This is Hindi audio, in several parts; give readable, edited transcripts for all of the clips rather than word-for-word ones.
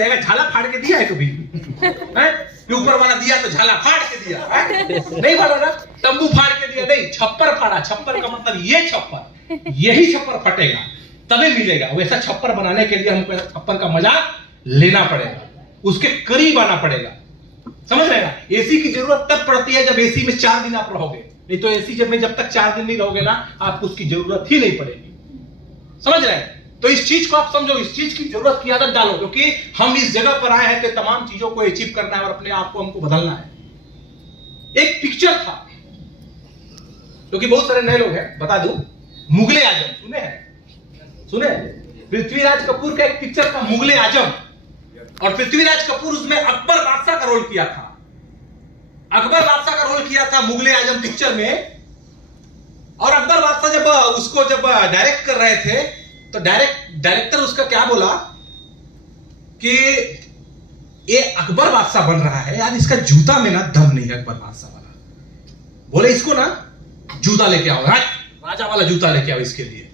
झाला फाड़ के दिया है कभी? ऊपर वाला दिया तो झाला फाड़ के दिया है? नहीं फाड़ा ना, तंबू फाड़ के दिया नहीं, छप्पर फाड़ा। छप्पर का मतलब ये छप्पर, यही छप्पर फटेगा तभी मिलेगा। वैसा छप्पर बनाने के लिए हमको छप्पर का मजा लेना पड़ेगा, उसके करीब आना पड़ेगा, समझ रहे ना? एसी की जरूरत तब पड़ती है जब एसी में 4 दिन आप रहोगे, नहीं तो एसी जब तक 4 दिन नहीं रहोगे ना, आपको उसकी जरूरत ही नहीं पड़ेगी, समझ रहे हैं? तो इस चीज को आप समझो, इस चीज की जरूरत की आदत डालो, क्योंकि हम इस जगह पर आए हैं कि तमाम चीजों को अचीव करना है और अपने आप को हमको बदलना है। एक पिक्चर था, क्योंकि बहुत सारे नए लोग हैं, बता दूं, मुगले आजम सुने हैं? सुने? पृथ्वीराज कपूर का एक पिक्चर था मुगले आजम, और पृथ्वीराज कपूर उसमें अकबर बादशाह का रोल किया था। अकबर बादशाह का रोल किया था मुगले आजम पिक्चर में। और अकबर बादशाह जब उसको डायरेक्ट कर रहे थे तो डायरेक्टर उसका क्या बोला कि ये अकबर बादशाह बन रहा है यार, इसका जूता में ना दम नहीं है अकबर बादशाह वाला। बोले इसको ना जूता लेके आओ, राजा वाला जूता लेके आओ इसके लिए।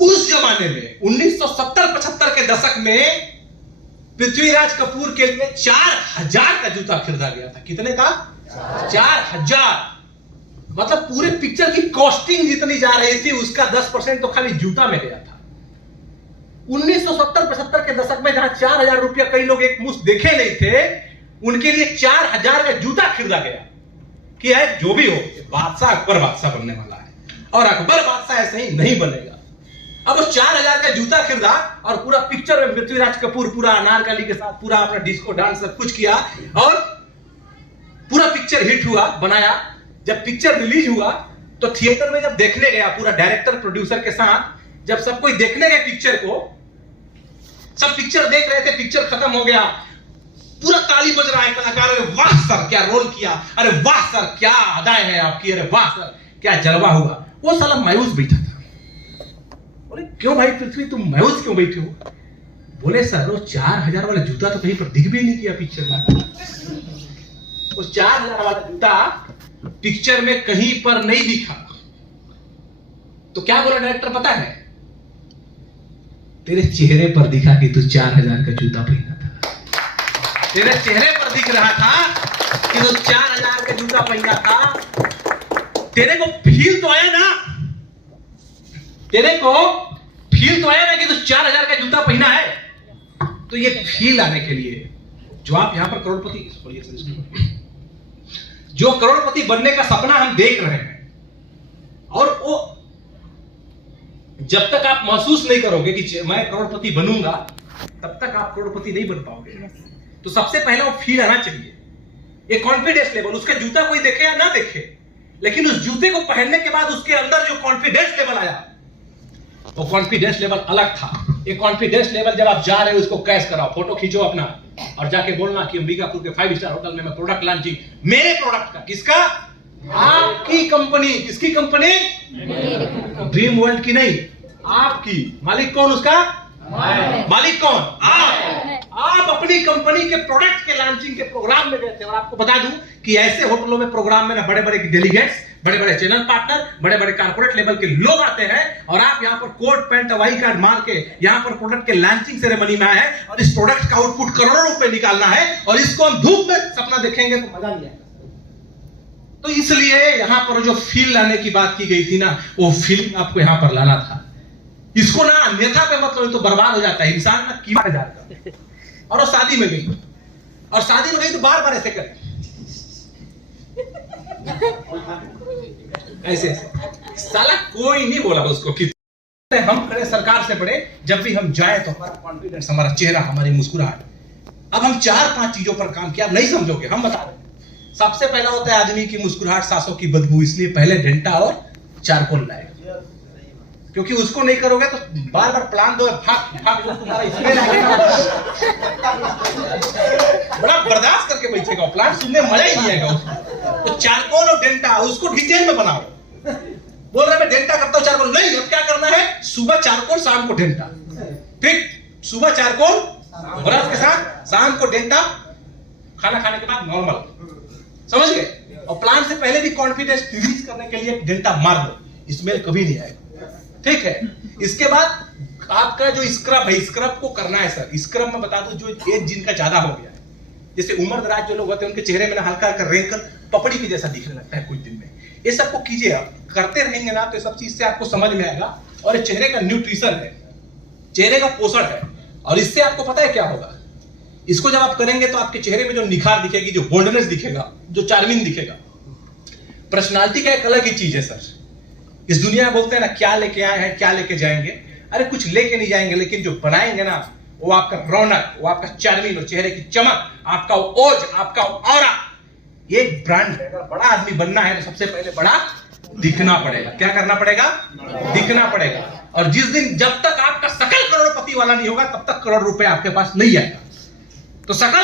उस जमाने में 1970-75 के दशक में पृथ्वीराज कपूर के लिए 4000 का जूता खरीदा गया था। कितने का? 4000। मतलब पूरे पिक्चर की कॉस्टिंग जितनी जा रही थी उसका 10% तो खाली जूता में गया था। 1970-75 के दशक में जहां 4000 रुपया कई लोग एक मुश्त देखे नहीं थे, उनके लिए 4000 का जूता खरीदा गया कि है जो भी हो बादशाह अकबर बादशाह बनने वाला है, और अकबर बादशाह ऐसे ही नहीं बनेगा। अब वो 4000 का जूता खरीदा और पूरा पिक्चर में पृथ्वीराज कपूर पूरा अनारकली के साथ पूरा अपना डिस्को डांस सब कुछ किया और पूरा पिक्चर हिट हुआ, बनाया। जब पिक्चर रिलीज हुआ तो थिएटर में जब देखने गया पूरा डायरेक्टर प्रोड्यूसर के साथ, जब सब कोई देखने गए पिक्चर को, सब पिक्चर देख रहे थे, पिक्चर खत्म हो गया, पूरा ताली बज रहा है, कलाकार अरे वाह सर क्या रोल किया, अरे वाह सर क्या अदाएं हैं आपकी, अरे वाह सर क्या जलवा हुआ। वो साला मायूस बैठा था। बोले क्यों भाई पृथ्वी तुम मायूस क्यों बैठे हो? बोले सर वो 4000 वाला जूता तो कहीं पर दिख भी नहीं किया पिक्चर में। वो 4000 वाला जूता पिक्चर में कहीं पर नहीं दिखा। तो क्या बोला डायरेक्टर पता है? तेरे चेहरे पर दिखा कि तू 4000 का जूता पहना था। तेरे चेहरे पर दिख रहा था कि तू 4000 का जूता पहना था। तेरे को फील तो आया ना, तेरे को फील तो आया ना कि तू 4000 का जूता पहना है। तो ये फील आने के लिए जो आप यहां पर करोड़पति, जो करोड़पति बनने का सपना हम देख रहे हैं, और वो जब तक आप महसूस नहीं करोगे कि मैं करोड़पति बनूंगा, तब तक आप करोड़पति नहीं बन पाओगे। तो सबसे पहला वो फील आना चाहिए, एक कॉन्फिडेंस लेवल। उसका जूता कोई देखे या ना देखे, लेकिन उस जूते को पहनने के बाद उसके अंदर जो कॉन्फिडेंस लेवल आया, वो कॉन्फिडेंस लेवल अलग था। ये कॉन्फिडेंस लेवल जब आप जा रहे हो उसको कैश कराओ, फोटो खींचो अपना और जाके बोलना कि अंबिकापुर के 5 स्टार होटल में मैं प्रोडक्ट लॉन्चिंग, मेरे प्रोडक्ट का। किसका? आपकी कंपनी। किसकी कंपनी? ड्रीम वर्ल्ड की नहीं, आपकी। मालिक कौन उसका? मालिक कौन? आप अपनी कंपनी के प्रोडक्ट के लॉन्चिंग के प्रोग्राम में गए थे। और आपको बता दूं कि ऐसे होटलों में प्रोग्राम में ना बड़े बड़े डेलीगेट्स, बड़े बड़े चैनल पार्टनर, बड़े बड़े कॉर्पोरेट लेवल के लोग आते हैं, और आप यहां पर कोट पैंट हवाई कार्ड मार के यहां पर प्रोडक्ट के लॉन्चिंग सेरेमनी में आए, और इस प्रोडक्ट का आउटपुट करोड़ों रुपए निकालना है, और इसको हम धूप में सपना देखेंगे तो मजा नहीं आएगा। तो इसलिए यहां पर जो फील लाने की बात की गई थी ना, वो फीलिंग आपको यहां पर लाना था। इसको ना अन्यथा पे मतलब तो बर्बाद हो जाता है इंसान ना, कीमत जाता है। और वो शादी में गई, और शादी में गई तो बार बार ऐसे करे, ऐसे ऐसे। साला कोई नहीं बोला उसको कि हम खड़े सरकार से बड़े, जब भी हम जाए तो हमारा कॉन्फिडेंस, हमारा चेहरा, हमारी मुस्कुराहट। अब हम 4-5 चीजों पर काम किया, आप नहीं समझोगे, हम बता रहे। सबसे पहला होता है आदमी की मुस्कुराहट, सांसों की बदबू, इसलिए पहले डेंटा और चारकोल लाए, क्योंकि उसको नहीं करोगे तो बार बार प्लान दो, तुम्हारा स्मेल आएगा, बड़ा बर्दाश्त करके बैठेगा, प्लान सुनने मजा ही नहीं आएगा उसको। तो चारकोल और डेंटा उसको डिटेल में बनाओ। बोल रहे मैं डेंटा करता हूं, चारकोल नहीं। अब क्या करना है? सुबह चारकोल, शाम को डेंटा। ठीक, सुबह चारकोल ब्रश के साथ, शाम को डेंटा, खाना खाने के बाद नॉर्मल। समझ गए? और प्लान से पहले भी कॉन्फिडेंस रिलीज करने के लिए डेंटा मार दो, स्मेल कभी नहीं आएगा। ठीक है। इसके बाद आपका जो स्क्रब है, स्क्रब को करना है सर। स्क्रब में बता दूं, जो एज जिनका ज्यादा हो गया है, जैसे उम्र दराज जो लोग होते हैं, उनके चेहरे में ना हल्का हल्का रेंकल पपड़ी के जैसा दिखने लगता है कुछ दिन में। ये सब को कीजिए, आप करते रहेंगे ना तो ये सब चीज से आपको समझ में आएगा। और ये चेहरे का न्यूट्रिशन है, चेहरे का पोषण है, और इससे आपको पता है क्या होगा। इसको जब आप करेंगे तो आपके चेहरे में जो निखार दिखेगी, जो बोल्डनेस दिखेगा, जो चार्मिंग दिखेगा। पर्सनालिटी का एक अलग ही चीज है सर। इस दुनिया में बोलते हैं ना, क्या लेके आए हैं क्या लेके जाएंगे। अरे कुछ लेके नहीं जाएंगे, लेकिन जो बनाएंगे ना, वो आपका रौनक, वो आपका चार्मिंग, और चेहरे की चमक, आपका ओज, आपका ऑरा, ये ब्रांड है। अगर बड़ा आदमी बनना है तो सबसे पहले बड़ा दिखना पड़ेगा। क्या करना पड़ेगा? दिखना पड़ेगा। और जिस दिन, जब तक आपका सकल करोड़पति वाला नहीं होगा, तब तक करोड़ रुपए आपके पास नहीं आएगा। तो सकल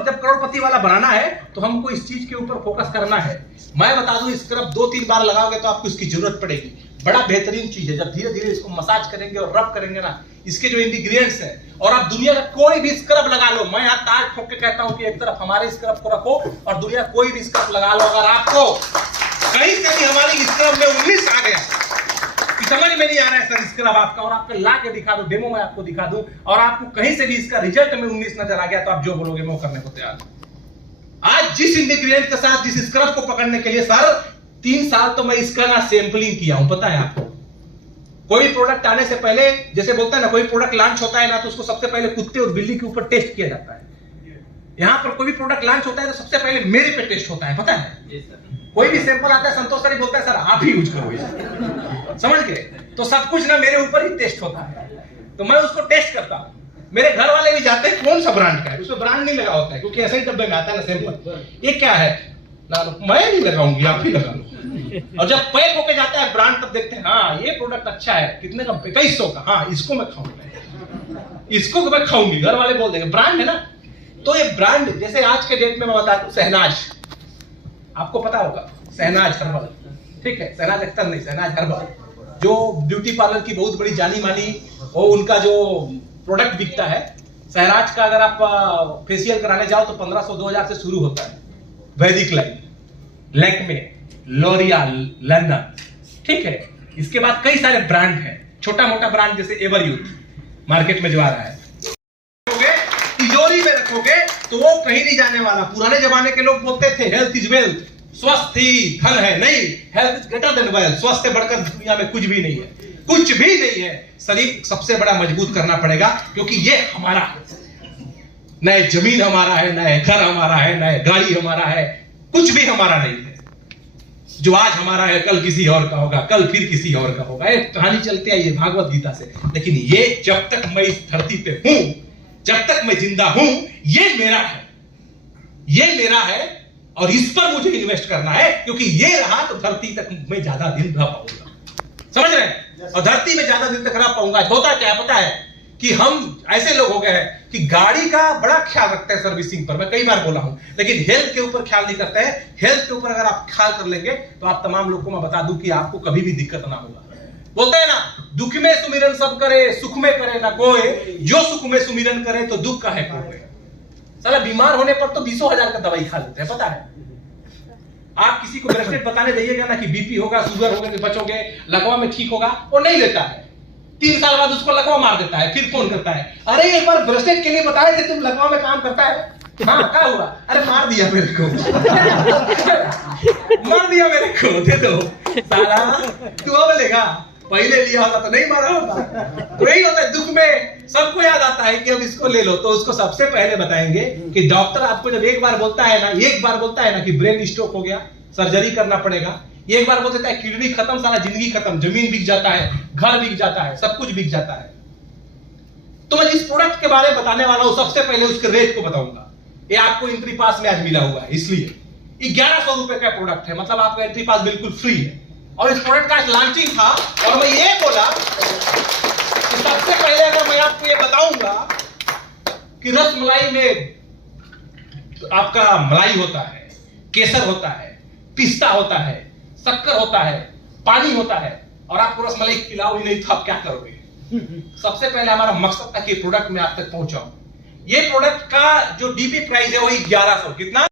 जब करोड़पति वाला बनाना है तो हमको इस चीज के ऊपर फोकस करना है। मैं बता दूं, स्क्रब 2-3 बार लगाओगे तो आपको इसकी जरूरत पड़ेगी। बड़ा बेहतरीन चीज है। जब धीरे धीरे इसको मसाज करेंगे और रब करेंगे ना, इसके जो इंग्रेडिएंट्स हैं, और आप दुनिया का कोई भी स्क्रब लगा लो, मैं यहाँ ताज ठोक के कहता हूं कि एक तरफ हमारे स्क्रब को रखो और दुनिया कोई भी स्क्रब लगा लो, अगर आपको कहीं से भी हमारी स्क्रब में 19 आ गया, समझ में नहीं आ रहा है सर स्क्रब आपका, और आपको ला के दिखा दो, डेमो में आपको दिखा दूं, और आपको कहीं से भी इसका रिजल्ट में 19 नजर आ गया, तो आप जो बोलोगे मैं वो करने को तैयार हूं। आज जिस इंग्रेडिएंट के साथ जिस स्क्रब को पकड़ने के लिए सर 3 साल तो मैं इसका ना सैंपलिंग किया हूं, पता है आपको। कोई प्रोडक्ट आने से पहले, जैसे बोलता है ना, कोई प्रोडक्ट लॉन्च होता है ना, तो उसको सबसे पहले कुत्ते और बिल्ली के ऊपर टेस्ट किया जाता है। यहां पर कोई भी प्रोडक्ट लॉन्च होता है तो सबसे पहले मेरे पे टेस्ट होता है, पता है। कोई भी सैंपल आता है, संतोष सर बोलता है सर आप ही यूज करो, समझ गए। तो सब कुछ ना मेरे ऊपर ही टेस्ट होता है, तो मैं उसको टेस्ट करता हूं। मेरे घर वाले भी जाते हैं कौन सा ब्रांड का है, उसमें ब्रांड नहीं लगा होता है, क्योंकि ऐसे ही डब्बे में आता है ना सैंपल, ये क्या है ना, मैं नहीं लगाऊंगी, आप ही लगा लो। और जब पैक होके जाता है ब्रांड, तब देखते हैं हाँ ये प्रोडक्ट अच्छा है, कितने का, 2100 का, हाँ इसको मैं खाऊंगा, इसको मैं खाऊंगी। घर वाले बोल देंगे ब्रांड है ना। तो ये ब्रांड, जैसे आज के डेट में मैं बताता हूं, शहनाज, आपको पता होगा शहनाज हर्बल, ठीक है, शहनाज अख्तर नहीं, शहनाज हर्बल, जो ब्यूटी पार्लर की बहुत बड़ी जानी मानी, वो उनका जो प्रोडक्ट बिकता है शहनाज का, अगर आप फेशियल कराने जाओ तो 1500-2000 से शुरू होता है। वैदिक लाइन, लैक्मे, लॉरियल, लंदन, ठीक है। इसके बाद कई सारे ब्रांड हैं, छोटा मोटा ब्रांड जैसे एवर यूथ मार्केट में जो आ रहा है। तिजोरी में रखोगे तो वो कहीं नहीं जाने वाला। पुराने जमाने के लोग बोलते थे हेल्थ इज वेल्थ, स्वस्थ ही धन है। नहीं, health is greater than wealth. स्वस्थ से बढ़कर दुनिया में कुछ भी नहीं है, कुछ भी नहीं है। शरीर सबसे बड़ा मजबूत करना पड़ेगा, क्योंकि ये हमारा है। नए जमीन हमारा है, नए घर हमारा है, नए गाड़ी हमारा है, कुछ भी हमारा नहीं है। जो आज हमारा है कल किसी और का होगा, कल फिर किसी और का होगा। एक कहानी चलती है ये भागवत गीता से, लेकिन ये जब तक मैं इस धरती पे हूं, जब तक मैं जिंदा हूं, ये मेरा है, ये मेरा है, और इस पर मुझे इन्वेस्ट करना है, क्योंकि ये रहा तो धरती तक मैं ज्यादा दिन रह पाऊंगा, समझ रहे हैं। और धरती में ज्यादा दिन तक रह पाऊंगा। होता क्या पता है कि हम ऐसे लोग हो गए हैं कि गाड़ी का बड़ा ख्याल रखते हैं सर्विसिंग पर, मैं कई बार बोला हूं, लेकिन हेल्थ के ऊपर ख्याल नहीं करते हैं। हेल्थ के ऊपर अगर आप ख्याल कर लेंगे तो आप तमाम लोगों को मैं बता दूं कि आपको कभी भी दिक्कत ना होगा। बोलते हैं ना, दुख में सुमिरन सब करे, सुख में करे ना कोई, जो सुख में सुमिरन करे तो दुख का है कोई। साला बीमार होने पर तो 20,000 का दवाई खा लेते हैं, पता है। आप किसी को ब्रेसलेट बताने जाइएगा ना कि बीपी होगा, शुगर होगा, बचोगे, लकवा में ठीक होगा, वो नहीं लेता है। 3 साल बाद उसको लकवा मार देता है, फिर फोन करता है, अरे एक बार ब्रेसलेट के लिए बताए थे, तुम लकवा में काम करता है। हाँ क्या हुआ? अरे मार दिया मेरे को मार दिया मेरे को, दे दो। साला तू अब लेगा, पहले लिया होता तो नहीं मारा होता। तो यही होता है, दुख में सबको याद आता है कि अब इसको ले लो, तो उसको सबसे पहले बताएंगे कि डॉक्टर आपको जब एक बार बोलता है ना कि ब्रेन स्ट्रोक हो गया, सर्जरी करना पड़ेगा, एक बार बोल देता है किडनी खत्म, सारा जिंदगी खत्म, जमीन बिक जाता है, घर बिक जाता है, सब कुछ बिक जाता है। तो मैं जिस प्रोडक्ट के बारे में बताने वाला हूं, सबसे पहले उसके रेट को बताऊंगा। ये आपको एंट्री पास में आज मिला हुआ है, इसलिए 1100 रुपए का प्रोडक्ट है, मतलब आपको एंट्री पास बिल्कुल फ्री है। और इस प्रोडक्ट का लॉन्चिंग था, और मैं ये बोला कि सबसे पहले अगर मैं आपको ये बताऊंगा कि रस मलाई में आपका मलाई होता है, केसर होता है, पिस्ता होता है, शक्कर होता है, पानी होता है, और आपको रसमलाई खिलाओ ही नहीं तो आप क्या करोगे? सबसे पहले हमारा मकसद था कि प्रोडक्ट में आप तक पहुंचाऊं। ये प्रोडक्ट का जो डीपी प्राइस है वही 1100, कितना?